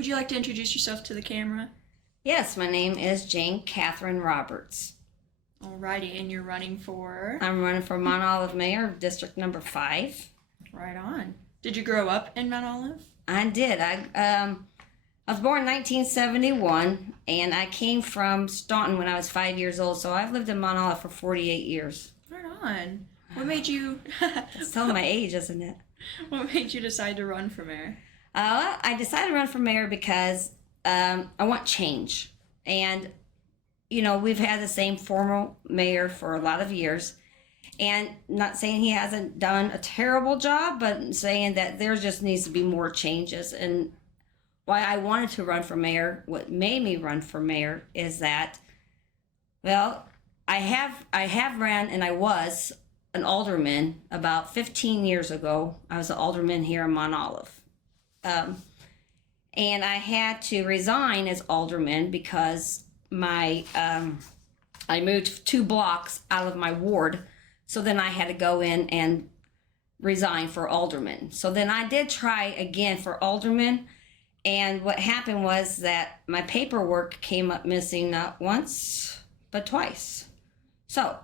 Would you like to introduce yourself to the camera? Yes, my name is Jane Catherine Roberts. Alrighty, and you're running for? I'm running for Mount Olive Mayor, District Number 5. Right on. Did you grow up in Mount Olive? I did. I was born in 1971, and I came from Staunton when I was 5 years old, so I've lived in Mount Olive for 48 years. Right on. What made you... That's telling my age, isn't it? What made you decide to run for mayor? I decided to run for mayor because I want change. And, you know, we've had the same former mayor for a lot of years. And not saying he hasn't done a terrible job, but saying that there just needs to be more changes. And why I wanted to run for mayor, what made me run for mayor is that, well, I have ran, and I was an alderman about 15 years ago. I was an alderman here in Mount Olive. And I had to resign as alderman because I moved 2 blocks out of my ward. So then I had to go in and resign for alderman. So then I did try again for alderman. And what happened was that my paperwork came up missing not once, but twice. So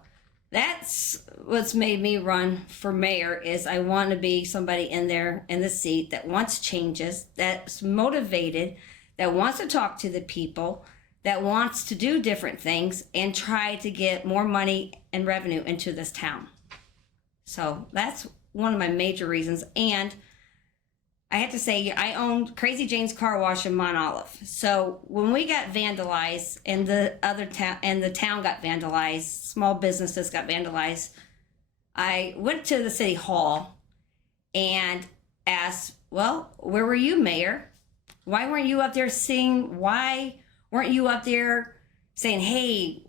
that's what's made me run for mayor is I want to be somebody in there in the seat that wants changes, that's motivated, that wants to talk to the people, that wants to do different things and try to get more money and revenue into this town. So that's one of my major reasons. And I have to say, I owned Crazy Jane's Car Wash in Mount Olive. So when we got vandalized and the town got vandalized, small businesses got vandalized, I went to the city hall and asked, well, where were you, Mayor? Why weren't you up there seeing? Why weren't you up there saying, hey,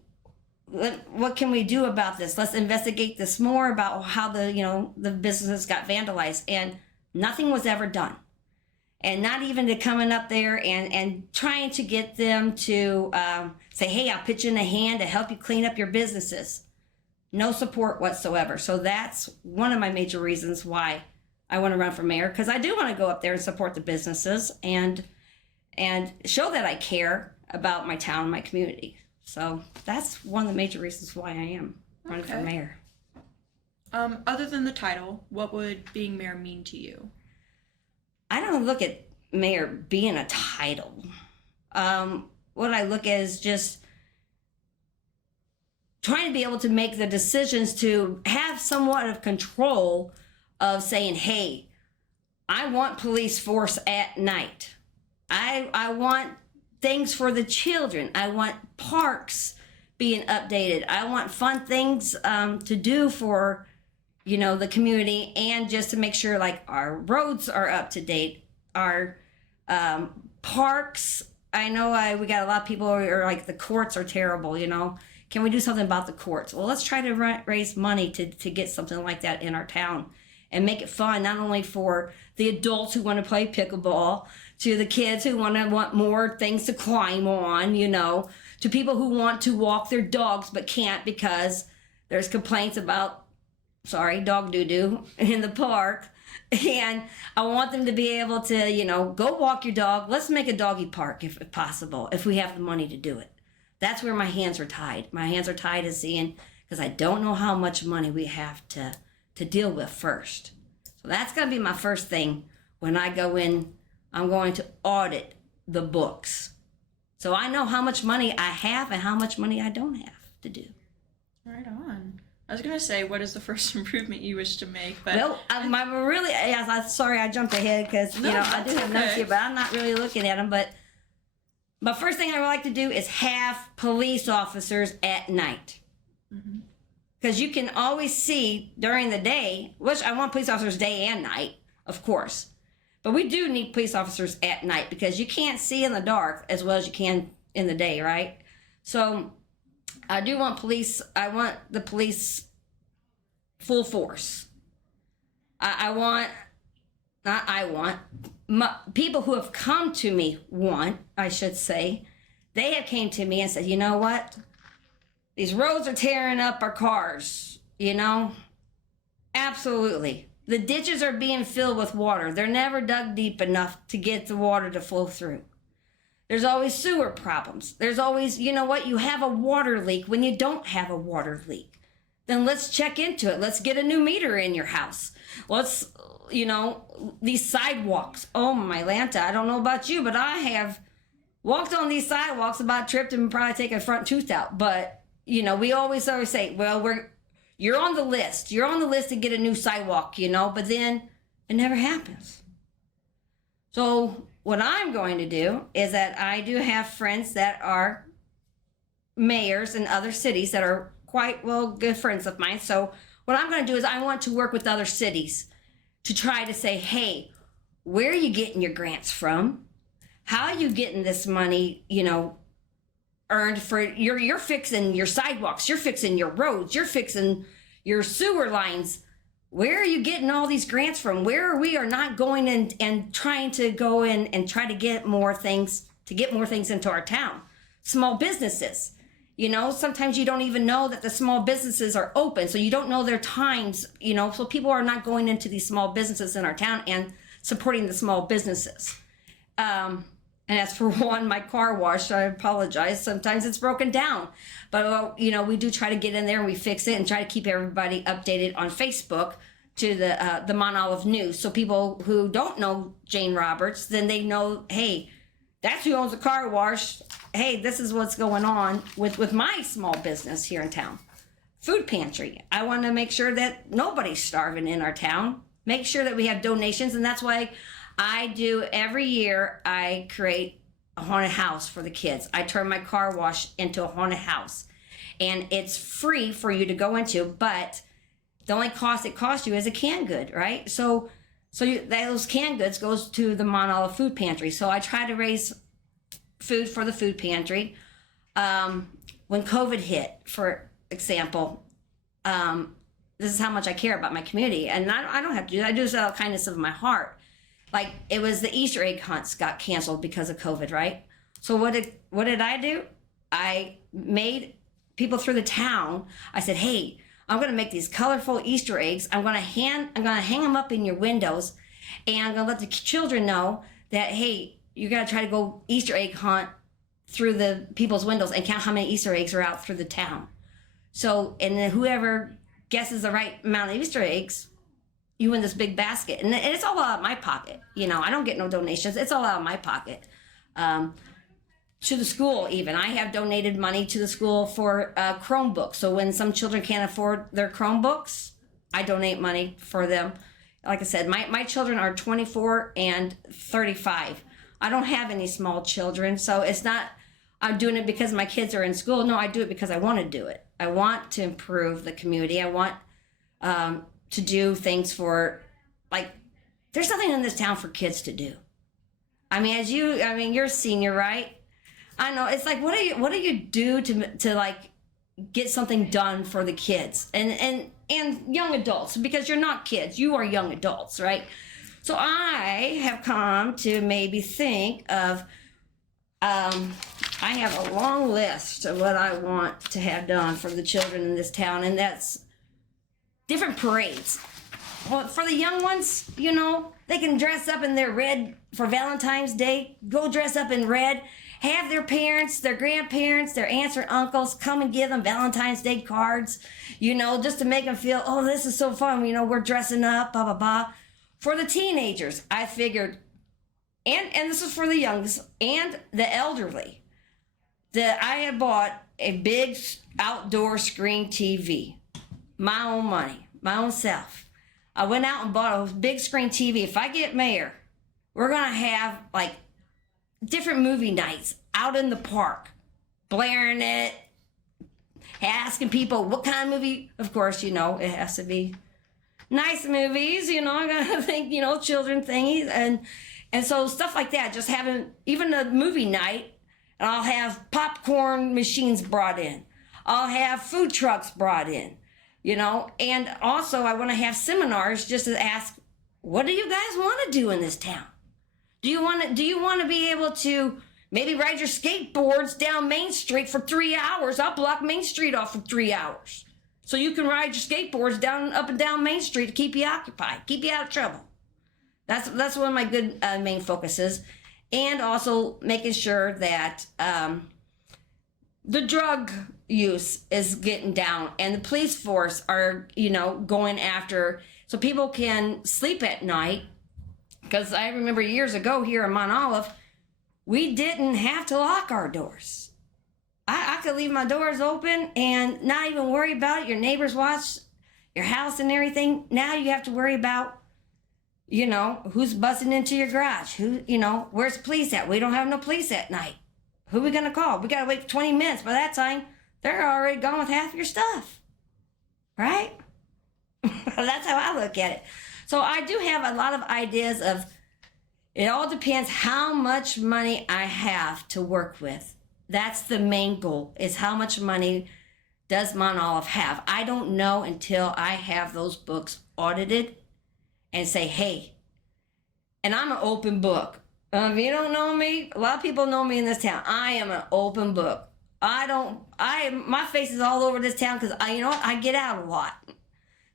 what can we do about this? Let's investigate this more about how the businesses got vandalized. And nothing was ever done. And not even to coming up there and trying to get them to say, hey, I'll pitch in a hand to help you clean up your businesses. No support whatsoever. So that's one of my major reasons why I want to run for mayor, because I do want to go up there and support the businesses and show that I care about my town and my community. So that's one of the major reasons why I am running for mayor. Other than the title, what would being mayor mean to you? I don't look at mayor being a title. What I look at is just trying to be able to make the decisions to have somewhat of control of saying, hey, I want police force at night. I want things for the children. I want parks being updated. I want fun things to do for the community, and just to make sure like our roads are up to date, our parks. I know we got a lot of people who are like, the courts are terrible, Can we do something about the courts? Well, let's try to raise money to get something like that in our town and make it fun, not only for the adults who want to play pickleball, to the kids who want more things to climb on, to people who want to walk their dogs but can't because there's complaints about dog doo-doo in the park. And I want them to be able to, go walk your dog. Let's make a doggy park if possible, if we have the money to do it. That's where my hands are tied. My hands are tied to seeing, because I don't know how much money we have to deal with first. So that's going to be my first thing. When I go in, I'm going to audit the books. So I know how much money I have and how much money I don't have to do. Right on. I was going to say, what is the first improvement you wish to make? But well, I'm sorry I jumped ahead because, I do have notes here, but I'm not really looking at them. But first thing I would like to do is have police officers at night. Because you can always see during the day, which I want police officers day and night, of course. But we do need police officers at night because you can't see in the dark as well as you can in the day, right? So I do want I want the police full force. People who have come to me they have came to me and said, you know what? These roads are tearing up our cars, Absolutely. The ditches are being filled with water. They're never dug deep enough to get the water to flow through. There's always sewer problems. There's always, you know what, you have a water leak when you don't have a water leak. Then let's check into it. Let's get a new meter in your house. Let's, you know, these sidewalks. Oh my Lanta, I don't know about you, but I have walked on these sidewalks, about tripped and probably taken a front tooth out. But, you know, we always say, well, you're on the list. You're on the list to get a new sidewalk, you know, but then it never happens. So what I'm going to do is that I do have friends that are mayors in other cities that are quite well good friends of mine. So what I'm going to do is I want to work with other cities to try to say, hey, where are you getting your grants from? How are you getting this money, you know, earned for you're fixing your sidewalks, you're fixing your roads, you're fixing your sewer lines. Where are you getting all these grants from? Where are we are not going in and trying to go in and try to get more things into our town? Small businesses. You know, sometimes you don't even know that the small businesses are open, so you don't know their times, you know, so people are not going into these small businesses in our town and supporting the small businesses. And as for one, my car wash, I apologize, sometimes it's broken down. But, you know, we do try to get in there and we fix it and try to keep everybody updated on Facebook to the Mount Olive News. So people who don't know Jane Roberts, then they know, hey, that's who owns the car wash. Hey, this is what's going on with my small business here in town. Food pantry. I want to make sure that nobody's starving in our town. Make sure that we have donations, and that's why I do every year. I create a haunted house for the kids. I turn my car wash into a haunted house, and it's free for you to go into, but the only cost it costs you is a canned good, right? So those canned goods goes to the Mount Olive food pantry. So I try to raise food for the food pantry. When COVID hit, for example, this is how much I care about my community, and I don't have to do that. I do this out of kindness of my heart. Like, it was the Easter egg hunts got canceled because of COVID, right? So what did I do? I made people through the town. I said, hey, I'm going to make these colorful Easter eggs. I'm going to hang them up in your windows, and I'm going to let the children know that, hey, you got to try to go Easter egg hunt through the people's windows and count how many Easter eggs are out through the town. So, and then whoever guesses the right amount of Easter eggs, you win this big basket. And it's all out of my pocket. You know, I don't get no donations. It's all out of my pocket. To the school even. I have donated money to the school for Chromebooks. So when some children can't afford their Chromebooks, I donate money for them. Like I said, my children are 24 and 35. I don't have any small children, so it's not, I'm doing it because my kids are in school. No, I do it because I want to do it. I want to improve the community. I want to do things for, like, there's nothing in this town for kids to do. I mean, you're a senior, right? I know, it's like, what do you do to like get something done for the kids and young adults? Because you're not kids, you are young adults, right? So I have come to maybe think of, I have a long list of what I want to have done for the children in this town, and that's different parades. Well, for the young ones, you know, they can dress up in their red for Valentine's Day, go dress up in red, have their parents, their grandparents, their aunts or uncles come and give them Valentine's Day cards, you know, just to make them feel, oh, this is so fun, you know, we're dressing up, blah, blah, blah. For the teenagers, I figured, and this is for the youngs and the elderly, that I had bought a big outdoor screen TV, my own money, my own self. I went out and bought a big screen TV. If I get mayor, we're going to have like different movie nights out in the park, blaring it, asking people what kind of movie. Of course, you know, it has to be nice movies, you know, I gotta think, you know, children thingies, and so stuff like that, just having even a movie night, and I'll have popcorn machines brought in, I'll have food trucks brought in, you know, and also I want to have seminars just to ask, what do you guys want to do in this town? Do you want to be able to maybe ride your skateboards down Main Street for 3 hours? I'll block Main Street off for 3 hours. So you can ride your skateboards up and down Main Street to keep you occupied, keep you out of trouble. That's one of my good main focuses. and also making sure that the drug use is getting down and the police force are, going after so people can sleep at night. Because I remember years ago here in Mount Olive, we didn't have to lock our doors. I could leave my doors open and not even worry about it. Your neighbors watch your house and everything. Now you have to worry about, who's buzzing into your garage. Where's the police at? We don't have no police at night. Who are we going to call? We got to wait for 20 minutes. By that time, they're already gone with half your stuff. Right? That's how I look at it. So I do have a lot of ideas of, it all depends how much money I have to work with. That's the main goal, is how much money does Mount Olive have? I don't know until I have those books audited and say, hey, and I'm an open book. If you don't know me, a lot of people know me in this town. I am an open book. My face is all over this town because I get out a lot.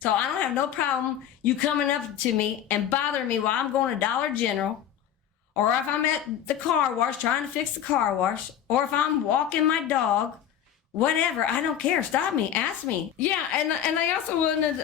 So I don't have no problem you coming up to me and bothering me while I'm going to Dollar General, or if I'm at the car wash trying to fix the car wash, or if I'm walking my dog, whatever. I don't care. Stop me. Ask me. Yeah, and I also wanted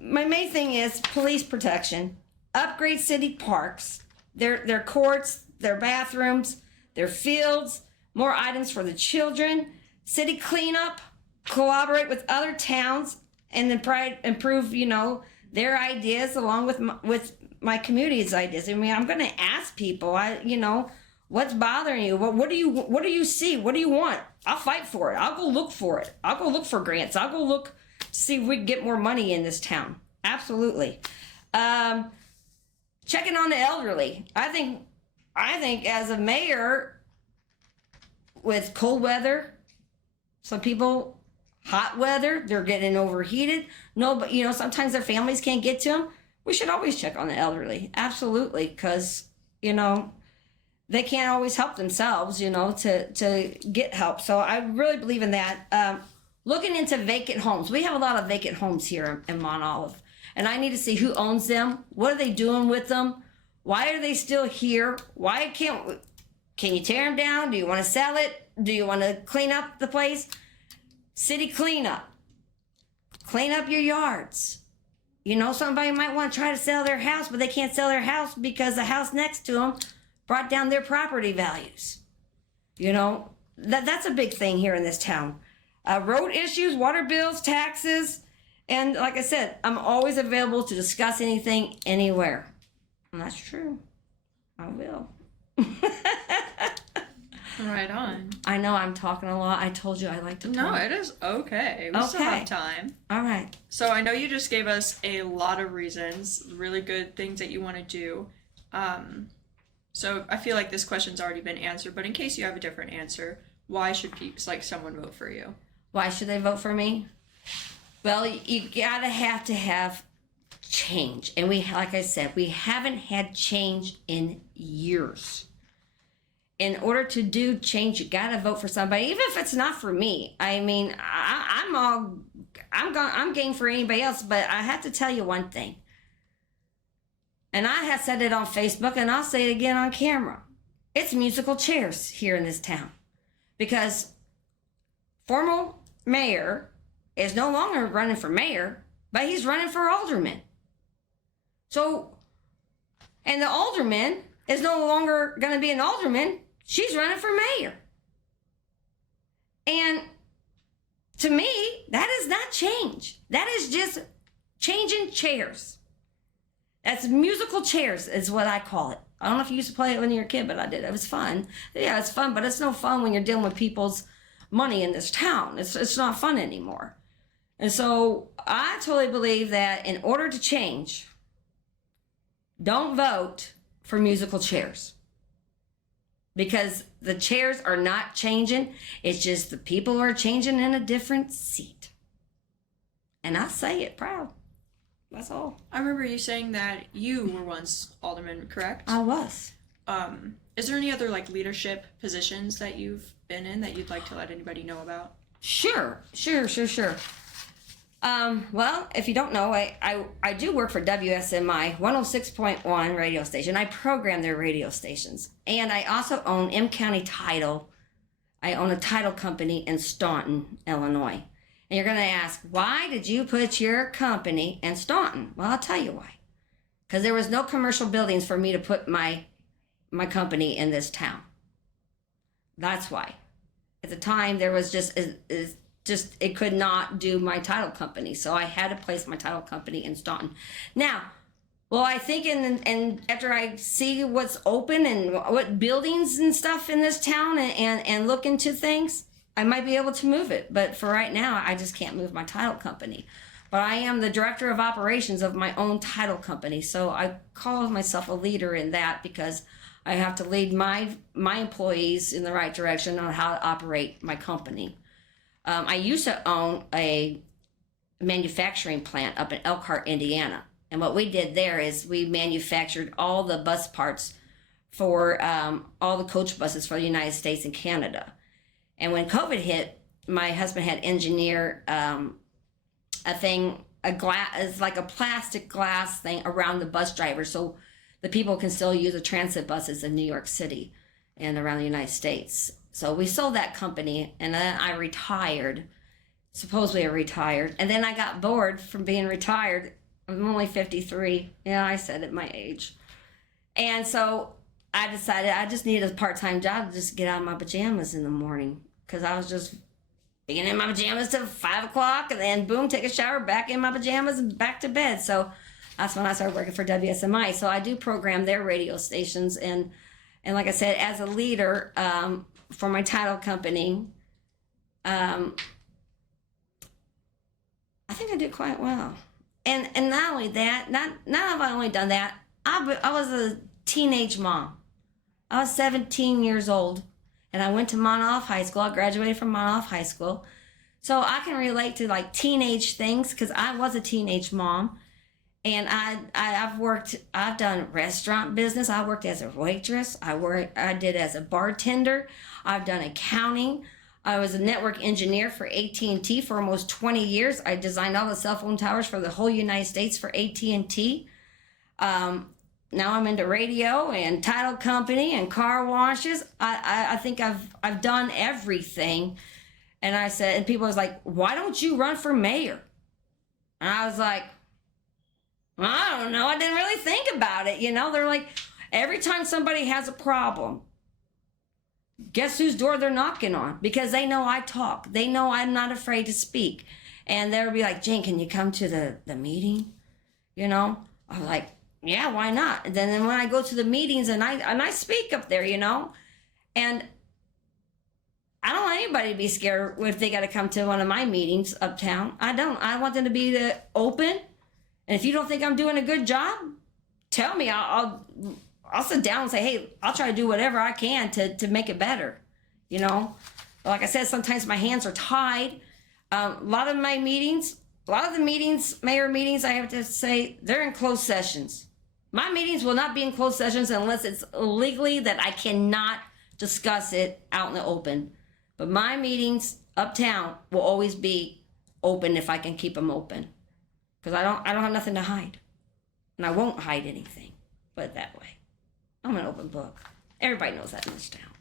my main thing is police protection. Upgrade city parks, their courts, their bathrooms, their fields, more items for the children, city cleanup, collaborate with other towns, and then improve, their ideas along with my community's ideas. I mean, I'm going to ask people, what's bothering you? What do you see? What do you want? I'll fight for it. I'll go look for it. I'll go look for grants. I'll go look to see if we can get more money in this town. Absolutely. Checking on the elderly. I think as a mayor, with cold weather, some people, hot weather, they're getting overheated. No, but sometimes their families can't get to them. We should always check on the elderly. Absolutely. Because, they can't always help themselves, to get help. So I really believe in that. Looking into vacant homes. We have a lot of vacant homes here in Mount Olive. And I need to see who owns them. What are they doing with them? Why are they still here? Can you tear them down? Do you want to sell it? Do you want to clean up the place? City cleanup. Clean up your yards. Somebody might want to try to sell their house, but they can't sell their house because the house next to them brought down their property values. That's a big thing here in this town. Road issues, water bills, taxes. And like I said, I'm always available to discuss anything, anywhere. And that's true. I will. Right on. I know I'm talking a lot. I told you I like to talk. No, it is okay. We still have time. All right. So I know you just gave us a lot of reasons, really good things that you want to do. So I feel like this question's already been answered, but in case you have a different answer, why should someone vote for you? Why should they vote for me? Well, you gotta have to have change. And like I said, we haven't had change in years. In order to do change, you gotta vote for somebody, even if it's not for me. I mean, I'm game for anybody else, but I have to tell you one thing. And I have said it on Facebook, and I'll say it again on camera. It's musical chairs here in this town. Because former mayor is no longer running for mayor, but he's running for alderman. So, and the alderman is no longer going to be an alderman. She's running for mayor. And to me, that is not change. That is just changing chairs. That's musical chairs is what I call it. I don't know if you used to play it when you were a kid, but I did. It was fun. Yeah, it's fun, but it's no fun when you're dealing with people's money in this town. It's not fun anymore. And so I totally believe that in order to change, don't vote for musical chairs. Because the chairs are not changing. It's just the people are changing in a different seat. And I say it proud. That's all. I remember you saying that you were once alderman, correct? I was. Is there any other leadership positions that you've been in that you'd like to let anybody know about? Sure. Well, if you don't know, I do work for WSMI 106.1 radio station. I program their radio stations. And I also own M County Title. I own a title company in Staunton, Illinois. And you're going to ask, why did you put your company in Staunton? Well, I'll tell you why. Because there was no commercial buildings for me to put my company in this town. That's why. At the time, there was just it could not do my title company, so I had to place my title company in Staunton. Now, well, I think and after I see what's open and what buildings and stuff in this town and look into things, I might be able to move it. But for right now, I just can't move my title company. But I am the director of operations of my own title company, so I call myself a leader in that because I have to lead my employees in the right direction on how to operate my company. I used to own a manufacturing plant up in Elkhart, Indiana. And what we did there is we manufactured all the bus parts for all the coach buses for the United States and Canada. And when COVID hit, my husband had engineered it's like a plastic glass thing around the bus driver so the people can still use the transit buses in New York City and around the United States. So we sold that company, and then I retired. Supposedly I retired. And then I got bored from being retired. I'm only 53. Yeah, I said at my age. And so I decided I just needed a part-time job to just get out of my pajamas in the morning. Because I was just being in my pajamas till 5 o'clock, and then boom, take a shower, back in my pajamas, and back to bed. So that's when I started working for WSMI. So I do program their radio stations. And like I said, as a leader, for my title company, I think I do quite well. And not only that, not have I only done that, I was a teenage mom. I was 17 years old, and I went to Monmouth High School. I graduated from Monmouth High School. So I can relate to like teenage things because I was a teenage mom. And I've done restaurant business. I worked as a waitress. I did as a bartender. I've done accounting. I was a network engineer for AT&T for almost 20 years. I designed all the cell phone towers for the whole United States for AT&T. Now I'm into radio and title company and car washes. I think I've done everything. And I said, and people was like, why don't you run for mayor? And I was like, I don't know. I didn't really think about it. They're like, every time somebody has a problem, guess whose door they're knocking on? Because they know I talk. They know I'm not afraid to speak. And they'll be like, Jane, can you come to the meeting? I'm like, yeah, why not? And then when I go to the meetings and I speak up there, and I don't want anybody to be scared if they got to come to one of my meetings uptown. I don't. I want them to be open. And if you don't think I'm doing a good job, tell me. I'll sit down and say, hey, I'll try to do whatever I can to make it better. But like I said, sometimes my hands are tied. A lot of the meetings, mayor meetings, I have to say, they're in closed sessions. My meetings will not be in closed sessions unless it's legally that I cannot discuss it out in the open. But my meetings uptown will always be open if I can keep them open. Because I don't have nothing to hide. And I won't hide anything. Put it that way. I'm an open book. Everybody knows that in this town.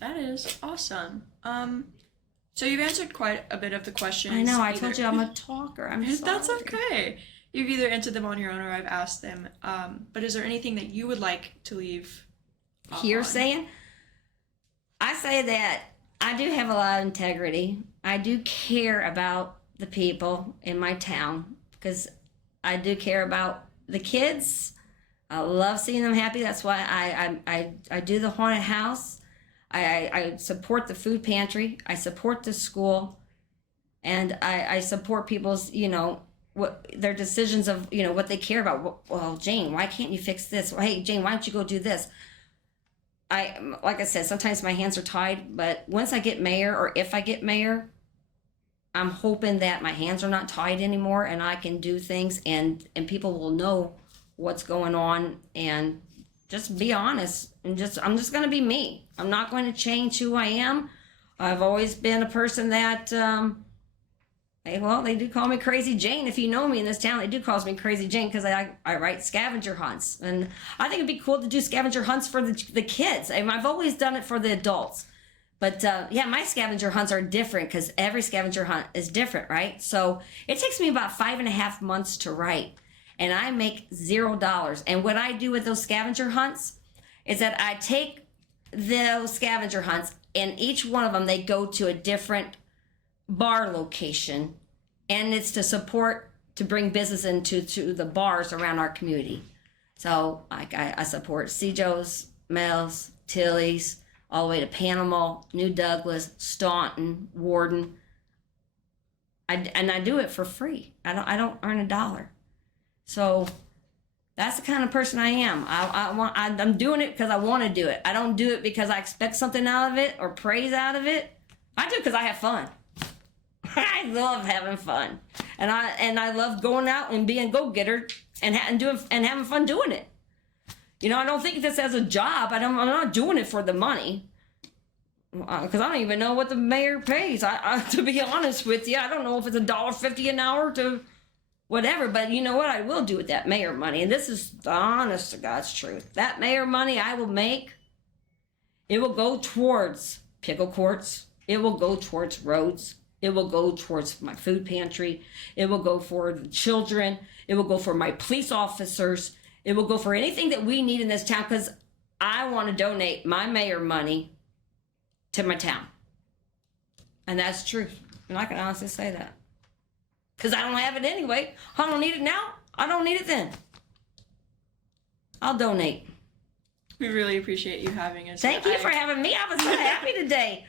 That is awesome. So you've answered quite a bit of the questions. I know. I told you I'm a talker. I'm sorry. That's okay. You've either answered them on your own or I've asked them. But is there anything that you would like to leave here saying? I say that I do have a lot of integrity. I do care about the people in my town because I do care about the kids. I love seeing them happy. That's why I do the haunted house. I support the food pantry. I support the school, and I support people's what their decisions of what they care about. Well, Jane, why can't you fix this? Well, hey, Jane, why don't you go do this? Like I said, sometimes my hands are tied, but once I get mayor, or if I get mayor, I'm hoping that my hands are not tied anymore and I can do things and people will know what's going on and just be honest and I'm just going to be me. I'm not going to change who I am. I've always been a person that They do call me Crazy Jane. If you know me in this town, they do call me Crazy Jane because I write scavenger hunts. And I think it'd be cool to do scavenger hunts for the kids. I mean, I've always done it for the adults. But yeah, my scavenger hunts are different because every scavenger hunt is different, right? So it takes me about 5.5 months to write. And I make $0. And what I do with those scavenger hunts is that I take those scavenger hunts, and each one of them, they go to a different bar location, and it's to bring business into the bars around our community. So I support Joe's, Mel's, Tilly's, all the way to Panama, New Douglas, Staunton, Warden. And I do it for free. I don't earn $1. So that's the kind of person I am. I'm doing it because I want to do it. I don't do it because I expect something out of it or praise out of it. I do it because I have fun. I love having fun, and I love going out and being a go-getter and having fun doing it. You know, I don't think this as a job. I'm not doing it for the money, because I don't even know what the mayor pays. To be honest with you, I don't know if it's $1.50 an hour to whatever. But you know what? I will do with that mayor money, and this is the honest to God's truth. That mayor money I will make, it will go towards pickle courts. It will go towards roads. It will go towards my food pantry. It will go for the children. It will go for my police officers. It will go for anything that we need in this town, because I want to donate my mayor money to my town. And that's true. And I can honestly say that. Because I don't have it anyway. I don't need it now. I don't need it then. I'll donate. We really appreciate you having us. Thank you for having me. I was so happy today.